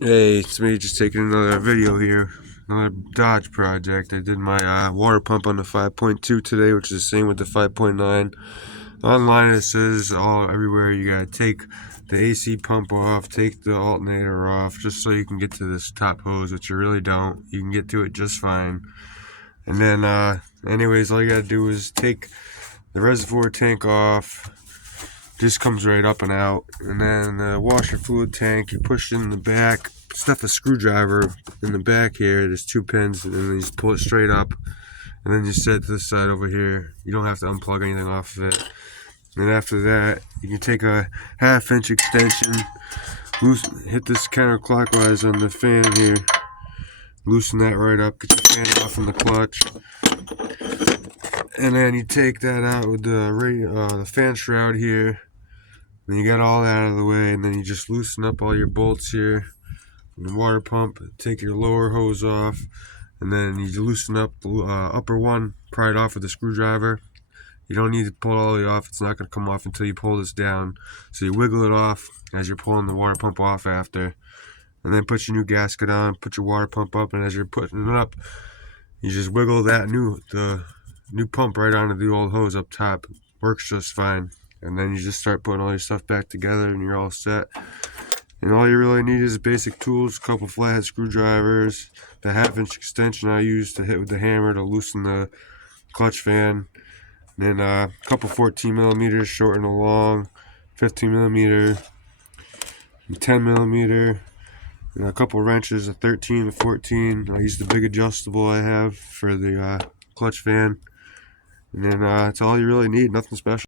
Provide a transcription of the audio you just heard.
Hey, it's me just taking another video here. Another Dodge project. I did my water pump on the 5.2 today, which is the same with the 5.9. Online it says everywhere you gotta take the AC pump off, take the alternator off, just so you can get to this top hose, which you really don't. You can get to it just fine. And then, anyways, all you gotta do is take the reservoir tank off. Just comes right up and out. And then the washer fluid tank, you push it in the back, stuff a screwdriver in the back here. There's two pins, and then you just pull it straight up, and then you set it to the side over here. You don't have to unplug anything off of it. And after that, you can take a 1/2 inch extension, hit this counterclockwise on the fan here, loosen that right up, get your fan off in the clutch, and then you take that out with the fan shroud here. Then you got all that out of the way, and then you just loosen up all your bolts here. And the water pump, take your lower hose off, and then you loosen up the upper one, pry it off with a screwdriver. You don't need to pull it all the way off. It's not going to come off until you pull this down. So you wiggle it off as you're pulling the water pump off after. And then put your new gasket on, put your water pump up, and as you're putting it up, you just wiggle the new pump right onto the old hose up top. Works just fine. And then you just start putting all your stuff back together and you're all set. And all you really need is basic tools, a couple flathead screwdrivers, the 1/2 inch extension I use to hit with the hammer to loosen the clutch fan, and then a couple 14 millimeters short and long, 15 millimeter, 10 millimeter, and a couple wrenches, a 13, a 14. I use the big adjustable I have for the clutch fan. And then that's all you really need, nothing special.